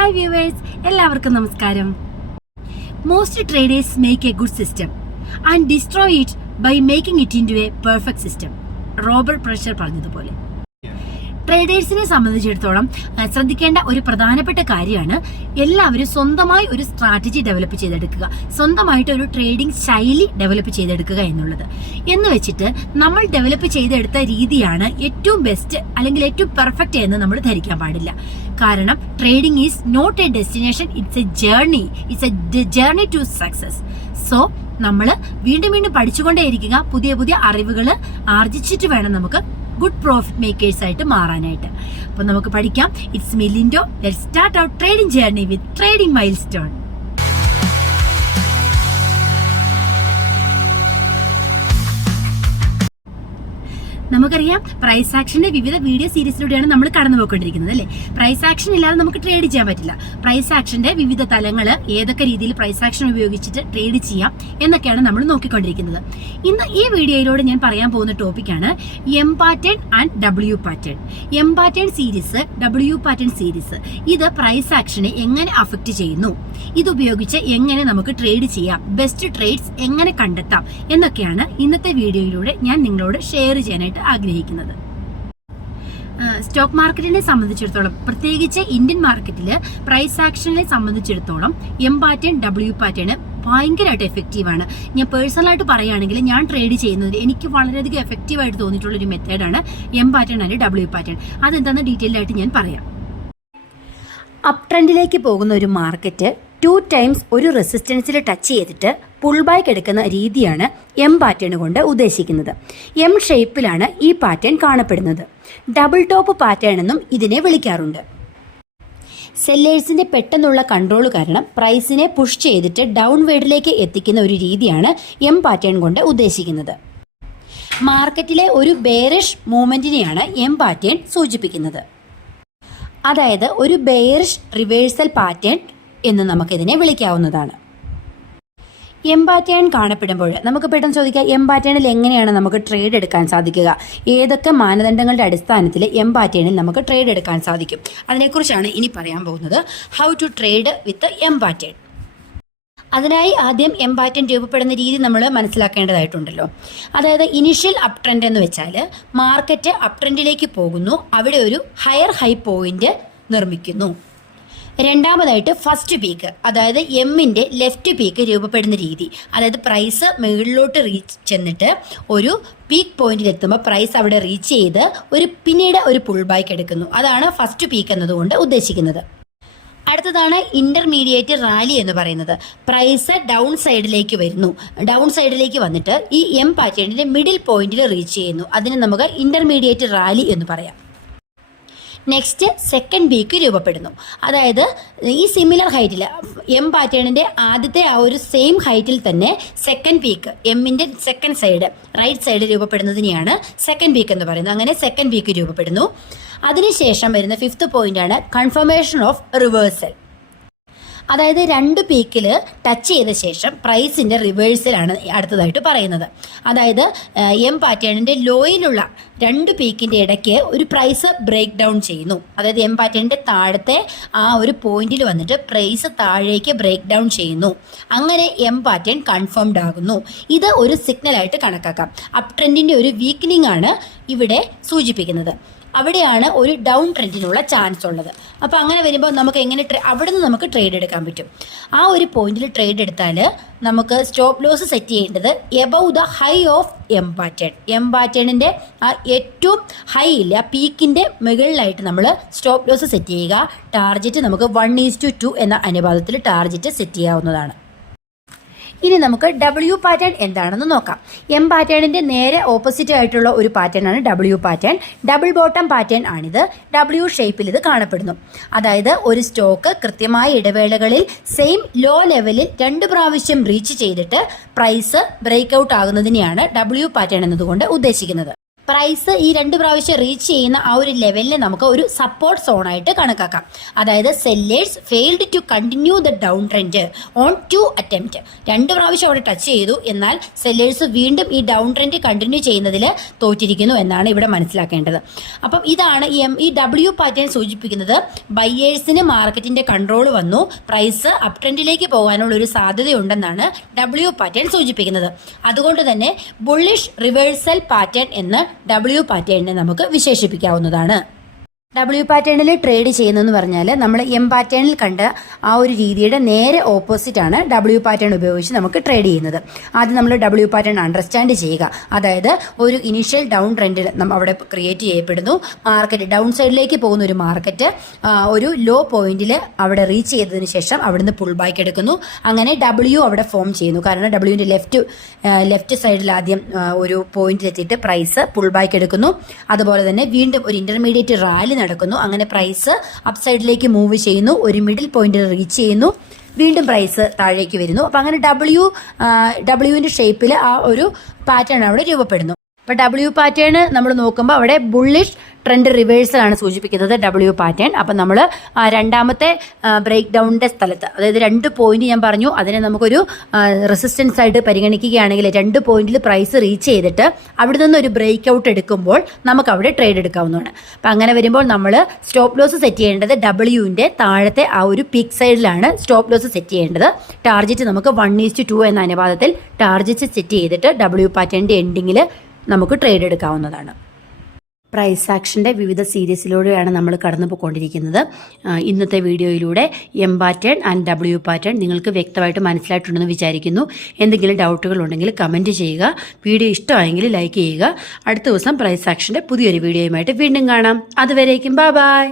Hi viewers, എല്ലാവർക്കും നമസ്കാരം. Most traders make a good system and destroy it by making it into a perfect system. Robert Prechter പറഞ്ഞതുപോലെ ട്രേഡേഴ്സിനെ സംബന്ധിച്ചിടത്തോളം ശ്രദ്ധിക്കേണ്ട ഒരു പ്രധാനപ്പെട്ട കാര്യമാണ് എല്ലാവരും സ്വന്തമായി ഒരു സ്ട്രാറ്റജി ഡെവലപ്പ് ചെയ്തെടുക്കുക, സ്വന്തമായിട്ട് ഒരു ട്രേഡിംഗ് ശൈലി ഡെവലപ്പ് ചെയ്തെടുക്കുക എന്നുള്ളത്. എന്ന് വെച്ചിട്ട് നമ്മൾ ഡെവലപ്പ് ചെയ്തെടുത്ത രീതിയാണ് ഏറ്റവും ബെസ്റ്റ് അല്ലെങ്കിൽ ഏറ്റവും പെർഫെക്റ്റ് എന്ന് നമ്മൾ ധരിക്കാൻ പാടില്ല. കാരണം trading is not a destination, it's a journey to success. So നമ്മൾ വീണ്ടും വീണ്ടും പഠിച്ചുകൊണ്ടേയിരിക്കുക, പുതിയ പുതിയ അറിവുകൾ ആർജിച്ചിട്ട് വേണം നമുക്ക് ഗുഡ് പ്രോഫിറ്റ് മേക്കേഴ്സ് ആയിട്ട് മാറാനായിട്ട്. അപ്പോൾ നമുക്ക് പഠിക്കാം. It's me Lindo. Let's start our trading journey with trading milestone. നമുക്കറിയാം, പ്രൈസ് ആക്ഷന്റെ വിവിധ വീഡിയോ സീരീസിലൂടെയാണ് നമ്മൾ കടന്നു പോയിക്കൊണ്ടിരിക്കുന്നത് അല്ലേ. പ്രൈസ് ആക്ഷൻ ഇല്ലാതെ നമുക്ക് ട്രേഡ് ചെയ്യാൻ പറ്റില്ല. പ്രൈസ് ആക്ഷന്റെ വിവിധ തലങ്ങൾ, ഏതൊക്കെ രീതിയിൽ പ്രൈസ് ആക്ഷൻ ഉപയോഗിച്ചിട്ട് ട്രേഡ് ചെയ്യാം എന്നൊക്കെയാണ് നമ്മൾ നോക്കിക്കൊണ്ടിരിക്കുന്നത്. ഇന്ന് ഈ വീഡിയോയിലൂടെ ഞാൻ പറയാൻ പോകുന്ന ടോപ്പിക്കാണ് M pattern and W pattern. M pattern series, W pattern series, ഇത് പ്രൈസ് ആക്ഷനെ എങ്ങനെ അഫക്റ്റ് ചെയ്യുന്നു, ഇതുപയോഗിച്ച് എങ്ങനെ നമുക്ക് ട്രേഡ് ചെയ്യാം, ബെസ്റ്റ് ട്രേഡ്സ് എങ്ങനെ കണ്ടെത്താം എന്നൊക്കെയാണ് ഇന്നത്തെ വീഡിയോയിലൂടെ ഞാൻ നിങ്ങളോട് ഷെയർ ചെയ്യാനായിട്ട് ആഗ്രഹിക്കുന്നത്. സ്റ്റോക്ക് മാർക്കറ്റിനെ സംബന്ധിച്ചിടത്തോളം, പ്രത്യേകിച്ച് ഇന്ത്യൻ മാർക്കറ്റിൽ പ്രൈസ് ആക്ഷനെ സംബന്ധിച്ചിടത്തോളം എം പാറ്റേൺ, ഡബ്ല്യു പാറ്റേൺ ഭയങ്കരമായിട്ട് എഫക്റ്റീവാണ്. ഞാൻ പേഴ്സണലായിട്ട് പറയുകയാണെങ്കിൽ ഞാൻ ട്രേഡ് ചെയ്യുന്നത് എനിക്ക് വളരെയധികം എഫക്റ്റീവായിട്ട് തോന്നിയിട്ടുള്ളൊരു മെത്തേഡാണ് M pattern and W pattern. അതെന്താണെന്ന് ഡീറ്റെയിൽ ആയിട്ട് ഞാൻ പറയാം. അപ് ട്രെൻഡിലേക്ക് പോകുന്ന ഒരു മാർക്കറ്റ് 2 times ഒരു റെസിസ്റ്റൻസിൽ ടച്ച് ചെയ്തിട്ട് പുൾ ബാക്ക് എടുക്കുന്ന രീതിയാണ് എം പാറ്റേൺ കൊണ്ട് ഉദ്ദേശിക്കുന്നത്. എം ഷേപ്പിലാണ് ഈ പാറ്റേൺ കാണപ്പെടുന്നത്. ഡബിൾ ടോപ്പ് പാറ്റേൺ എന്നും ഇതിനെ വിളിക്കാറുണ്ട്. സെല്ലേഴ്സിന്റെ പെട്ടെന്നുള്ള കൺട്രോൾ കാരണം പ്രൈസിനെ പുഷ് ചെയ്തിട്ട് ഡൗൺ വേർഡിലേക്ക് എത്തിക്കുന്ന ഒരു രീതിയാണ് എം പാറ്റേൺ കൊണ്ട് ഉദ്ദേശിക്കുന്നത്. മാർക്കറ്റിലെ ഒരു ബെയറിഷ് മൂവ്മെന്റിനെയാണ് എം പാറ്റേൺ സൂചിപ്പിക്കുന്നത്. അതായത് ഒരു ബെയറിഷ് റിവേഴ്സൽ പാറ്റേൺ എന്ന് നമുക്കിതിനെ വിളിക്കാവുന്നതാണ്. എം പാറ്റേൺ കാണപ്പെടുമ്പോൾ നമുക്ക് പെട്ടെന്ന് ചോദിക്കാം, എം പാറ്റേണിൽ എങ്ങനെയാണ് നമുക്ക് ട്രേഡ് എടുക്കാൻ സാധിക്കുക, ഏതൊക്കെ മാനദണ്ഡങ്ങളുടെ അടിസ്ഥാനത്തിൽ എം പാറ്റേണിൽ നമുക്ക് ട്രേഡ് എടുക്കാൻ സാധിക്കും, അതിനെക്കുറിച്ചാണ് ഇനി പറയാൻ പോകുന്നത്. How to trade with M pattern. അതിനായി ആദ്യം എം പാറ്റേൺ രൂപപ്പെടുന്ന രീതി നമ്മൾ മനസ്സിലാക്കേണ്ടതായിട്ടുണ്ടല്ലോ. അതായത് ഇനിഷ്യൽ അപ് ട്രെൻഡ് എന്ന് വെച്ചാൽ മാർക്കറ്റ് അപ് ട്രെൻഡിലേക്ക് പോകുന്നു, അവിടെ ഒരു ഹയർ ഹൈ പോയിന്റ് നിർമ്മിക്കുന്നു. രണ്ടാമതായിട്ട് ഫസ്റ്റ് പീക്ക്, അതായത് എമ്മിൻ്റെ ലെഫ്റ്റ് പീക്ക് രൂപപ്പെടുന്ന രീതി. അതായത് പ്രൈസ് മുകളിലോട്ട് റീച്ച് ചെന്നിട്ട് ഒരു പീക്ക് പോയിന്റിൽ എത്തുമ്പോൾ പ്രൈസ് അവിടെ റീച്ച് ചെയ്ത് പിന്നീട് ഒരു പുൾ ബാക്ക് എടുക്കുന്നു. അതാണ് ഫസ്റ്റ് പീക്ക് എന്നതുകൊണ്ട് ഉദ്ദേശിക്കുന്നത്. അടുത്തതാണ് ഇന്റർമീഡിയറ്റ് റാലി എന്ന് പറയുന്നത്. പ്രൈസ് ഡൗൺ സൈഡിലേക്ക് വരുന്നു, ഡൗൺ സൈഡിലേക്ക് വന്നിട്ട് ഈ എം പാറ്റേണിൻ്റെ മിഡിൽ പോയിന്റിൽ റീച്ച് ചെയ്യുന്നു. അതിന് നമുക്ക് ഇന്റർമീഡിയറ്റ് റാലി എന്ന് പറയാം. നെക്സ്റ്റ് സെക്കൻഡ് പീക്ക് രൂപപ്പെടുന്നു. അതായത് ഈ സിമിലർ ഹൈറ്റിൽ എം പാറ്റേണിൻ്റെ ആദ്യത്തെ ആ ഒരു സെയിം ഹൈറ്റിൽ തന്നെ സെക്കൻഡ് പീക്ക്, എമ്മിൻ്റെ സെക്കൻഡ് സൈഡ്, റൈറ്റ് സൈഡ് രൂപപ്പെടുന്നതിനെയാണ് സെക്കൻഡ് പീക്ക് എന്ന് പറയുന്നത്. അങ്ങനെ സെക്കൻഡ് പീക്ക് രൂപപ്പെടുന്നു. അതിനുശേഷം വരുന്ന ഫിഫ്ത്ത് പോയിന്റാണ് കൺഫർമേഷൻ ഓഫ് റിവേഴ്സൽ. അതായത് 2 പീക്കിൽ ടച്ച് ചെയ്ത ശേഷം പ്രൈസിൻ്റെ റിവേഴ്സലാണ് അടുത്തതായിട്ട് പറയുന്നത്. അതായത് എം പാറ്റേണിൻ്റെ ലോയിലുള്ള 2 പീക്കിൻ്റെ ഇടയ്ക്ക് ഒരു പ്രൈസ് ബ്രേക്ക് ഡൗൺ ചെയ്യുന്നു. അതായത് എം പാറ്റേണിൻ്റെ താഴത്തെ ആ ഒരു പോയിന്റിൽ വന്നിട്ട് പ്രൈസ് താഴേക്ക് ബ്രേക്ക് ഡൗൺ ചെയ്യുന്നു. അങ്ങനെ എം പാറ്റേൺ കൺഫേംഡ് ആകുന്നു. ഇത് ഒരു സിഗ്നലായിട്ട് കണക്കാക്കാം. അപ് ട്രെൻഡിൻ്റെ ഒരു വീക്കനിങ് ആണ് ഇവിടെ സൂചിപ്പിക്കുന്നത്. അവിടെയാണ് ഒരു ഡൗൺ ട്രെൻഡിനുള്ള ചാൻസ് ഉള്ളത്. അപ്പോൾ അങ്ങനെ വരുമ്പോൾ നമുക്ക് എങ്ങനെ അവിടെ നിന്ന് നമുക്ക് ട്രേഡ് എടുക്കാൻ പറ്റും. ആ ഒരു പോയിന്റിൽ ട്രേഡ് എടുത്താൽ നമുക്ക് സ്റ്റോപ്പ് ലോസ് സെറ്റ് ചെയ്യേണ്ടത് above the high of M pattern. M പാറ്റേണിൻ്റെ ആ ഏറ്റവും ഹൈ ഇല്ല, ആ പീക്കിൻ്റെ മുകളിലായിട്ട് നമ്മൾ സ്റ്റോപ്പ് ലോസ് സെറ്റ് ചെയ്യുക. ടാർജറ്റ് നമുക്ക് 1:2 എന്ന അനുപാതത്തിൽ ടാർജറ്റ് സെറ്റ് ചെയ്യാവുന്നതാണ്. ഇനി നമുക്ക് ഡബ്ല്യു പാറ്റേൺ എന്താണെന്ന് നോക്കാം. എം പാറ്റേണിൻ്റെ നേരെ ഓപ്പോസിറ്റ് ആയിട്ടുള്ള ഒരു പാറ്റേൺ ആണ് W pattern. Double bottom pattern ആണിത്. ഡബ്ല്യു ഷേപ്പിൽ ഇത് കാണപ്പെടുന്നു. അതായത് ഒരു സ്റ്റോക്ക് കൃത്യമായ ഇടവേളകളിൽ സെയിം ലോ ലെവലിൽ 2 പ്രാവശ്യം റീച്ച് ചെയ്തിട്ട് പ്രൈസ് ബ്രേക്ക് ഔട്ട് ആകുന്നതിനെയാണ് ഡബ്ല്യു പാറ്റേൺ എന്നതുകൊണ്ട് ഉദ്ദേശിക്കുന്നത്. പ്രൈസ് ഈ 2 പ്രാവശ്യം റീച്ച് ചെയ്യുന്ന ആ ഒരു ലെവലിനെ നമുക്ക് ഒരു സപ്പോർട്ട് സോണായിട്ട് കണക്കാക്കാം. അതായത് sellers failed to continue the down trend on 2 attempt. 2 പ്രാവശ്യം അവിടെ ടച്ച് ചെയ്തു, എന്നാൽ സെല്ലേഴ്സ് വീണ്ടും ഈ ഡൗൺ ട്രെൻഡ് കണ്ടിന്യൂ ചെയ്യുന്നതിൽ തോറ്റിരിക്കുന്നു എന്നാണ് ഇവിടെ മനസ്സിലാക്കേണ്ടത്. അപ്പം ഇതാണ് ഈ ഡബ്ല്യു പാറ്റേൺ സൂചിപ്പിക്കുന്നത്. ബയേഴ്സിന് മാർക്കറ്റിന്റെ കൺട്രോൾ വന്നു, പ്രൈസ് അപ് ട്രെൻഡിലേക്ക് പോകാനുള്ള ഒരു സാധ്യതയുണ്ടെന്നാണ് ഡബ്ല്യു പാറ്റേൺ സൂചിപ്പിക്കുന്നത്. അതുകൊണ്ട് തന്നെ ബുള്ളിഷ് റിവേഴ്സൽ പാറ്റേൺ എന്ന് ഡബ്ല്യു പാറ്റേണിനെ നമുക്ക് വിശേഷിപ്പിക്കാവുന്നതാണ്. ഡബ്ല്യു പാറ്റേണിൽ ട്രേഡ് ചെയ്യുന്നതെന്ന് പറഞ്ഞാൽ നമ്മൾ എം പാറ്റേണിൽ കണ്ട ആ ഒരു രീതിയുടെ നേരെ ഓപ്പോസിറ്റ് ആണ് ഡബ്ല്യു പാറ്റേൺ ഉപയോഗിച്ച് നമുക്ക് ട്രേഡ് ചെയ്യുന്നത്. ആദ്യം നമ്മൾ ഡബ്ല്യു പാറ്റേൺ അണ്ടർസ്റ്റാൻഡ് ചെയ്യുക. അതായത് ഒരു ഇനീഷ്യൽ ഡൗൺ ട്രെൻഡിൽ അവിടെ ക്രിയേറ്റ് ചെയ്യപ്പെടുന്നു. മാർക്കറ്റ് ഡൗൺ സൈഡിലേക്ക് പോകുന്ന ഒരു മാർക്കറ്റ് ഒരു ലോ പോയിന്റിൽ അവിടെ റീച്ച് ചെയ്തതിന് ശേഷം അവിടുന്ന് പുൾ ബാക്ക് എടുക്കുന്നു. അങ്ങനെ ഡബ്ല്യു അവിടെ ഫോം ചെയ്യുന്നു. കാരണം ഡബ്ല്യുവിൻ്റെ ലെഫ്റ്റ് സൈഡിൽ ആദ്യം ഒരു പോയിന്റിലെത്തിയിട്ട് പ്രൈസ് പുൾ ബാക്ക് എടുക്കുന്നു. അതുപോലെ തന്നെ വീണ്ടും ഒരു ഇന്റർമീഡിയറ്റ് റാലി നടക്കുന്നു. അങ്ങനെ പ്രൈസ് അപ്പ് സൈഡിലേക്ക് മൂവ് ചെയ്യുന്നു, ഒരു മിഡിൽ പോയിന്റിൽ റീച്ച് ചെയ്യുന്നു, വീണ്ടും പ്രൈസ് താഴേക്ക് വരുന്നു. അപ്പം അങ്ങനെ ഡബ്ല്യുവിൻ്റെ ഷേപ്പിൽ ആ ഒരു പാറ്റേൺ അവിടെ രൂപപ്പെടുന്നു. അപ്പോൾ ഡബ്ല്യു പാറ്റേൺ നമ്മൾ നോക്കുമ്പോൾ അവിടെ ബുള്ളിഷ് ട്രെൻഡ് റിവേഴ്സലാണ് സൂചിപ്പിക്കുന്നത് ഡബ്ല്യു പാറ്റേൺ. അപ്പം നമ്മൾ രണ്ടാമത്തെ ബ്രേക്ക് ഡൗണിൻ്റെ സ്ഥലത്ത്, അതായത് 2 പോയിന്റ് ഞാൻ പറഞ്ഞു, അതിനെ നമുക്കൊരു റെസിസ്റ്റൻസ് ആയിട്ട് പരിഗണിക്കുകയാണെങ്കിൽ 2 പോയിന്റിൽ പ്രൈസ് റീച്ച് ചെയ്തിട്ട് അവിടെ നിന്ന് ഒരു ബ്രേക്ക് ഔട്ട് എടുക്കുമ്പോൾ നമുക്ക് അവിടെ ട്രേഡ് എടുക്കാവുന്നതാണ്. അപ്പം അങ്ങനെ വരുമ്പോൾ നമ്മൾ സ്റ്റോപ്പ് ലോസ് സെറ്റ് ചെയ്യേണ്ടത് ഡബ്ല്യുവിൻ്റെ താഴത്തെ ആ ഒരു പീക്ക് സൈഡിലാണ് സ്റ്റോപ്പ് ലോസ് സെറ്റ് ചെയ്യേണ്ടത്. ടാർഗറ്റ് നമുക്ക് 1:2 എന്ന അനുപാതത്തിൽ ടാർഗറ്റ് സെറ്റ് ചെയ്തിട്ട് ഡബ്ല്യു പാറ്റേണിൻ്റെ എൻഡിങ്ങിൽ നമുക്ക് ട്രേഡ് എടുക്കാവുന്നതാണ്. പ്രൈസ് ആക്ഷൻ്റെ വിവിധ സീരീസിലൂടെയാണ് നമ്മൾ കടന്നു പോയിക്കൊണ്ടിരിക്കുന്നത്. ഇന്നത്തെ വീഡിയോയിലൂടെ M pattern and W pattern നിങ്ങൾക്ക് വ്യക്തമായിട്ട് മനസ്സിലായിട്ടുണ്ടെന്ന് വിചാരിക്കുന്നു. എന്തെങ്കിലും ഡൗട്ടുകൾ ഉണ്ടെങ്കിൽ കമൻറ്റ് ചെയ്യുക. വീഡിയോ ഇഷ്ടമായെങ്കിൽ ലൈക്ക് ചെയ്യുക. അടുത്ത ദിവസം പ്രൈസ് ആക്ഷൻ്റെ പുതിയൊരു വീഡിയോയുമായിട്ട് വീണ്ടും കാണാം. അതുവരേക്കും ബൈ.